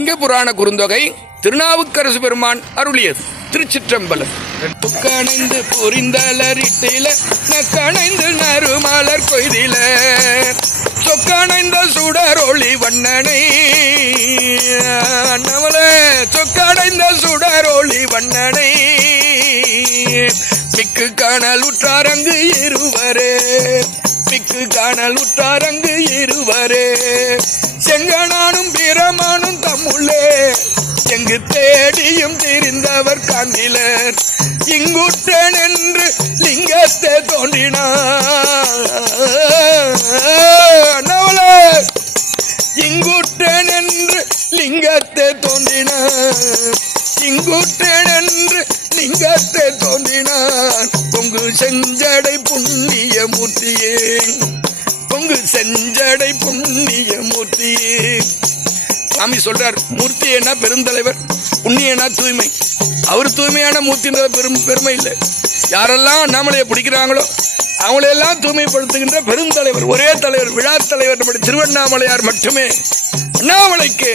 இங்க புராண குறுந்தொகை திருநாவுக்கரசு பெருமான் அருளியது. திருச்சிற்றம்பலம். துக்கணைந்து புரிந்தலரிட்டில நக்கணைந்து நறுமலர் கொய்தில சொக்கணைந்த சுடரொளி வண்ணனை நம்மளே சொக்கடைந்த சுடரொளி வண்ணனை மிக்கு காணல் உற்றாரங்கு இருவரே மிக்கு காணல் உற்றாரங்கு இருவரே செங்கனானும் பிரமானும் தம்முள்ளே எங்கு தேடியும் தெரிந்தவர் காண்கிலர் இங்குற்றன் என்று லிங்கத்தை தோன்றினார் இங்குற்றன் என்று லிங்கத்தை தோன்றினார் இங்குற்றன் என்று லிங்கத்தை தோன்றினார் பொங்கு செஞ்சடை புண்ணிய மூர்த்தியே பொங்கு செஞ்சடை புண்ணிய மூர்த்தியே. சாமி சொல்றார், மூர்த்தினா பெருந்தலைவர், புண்ணியனா தூய்மை. அவர் தூய்மையான மூர்த்தின்ற பெருமை இல்லை. யாரெல்லாம் அண்ணாமலையை பிடிக்கிறாங்களோ அவங்களையெல்லாம் தூய்மைப்படுத்துகின்ற பெருந்தலைவர், ஒரே தலைவர், விழா தலைவர் நம்முடைய திருவண்ணாமலையார் மட்டுமே. அண்ணாமலைக்கு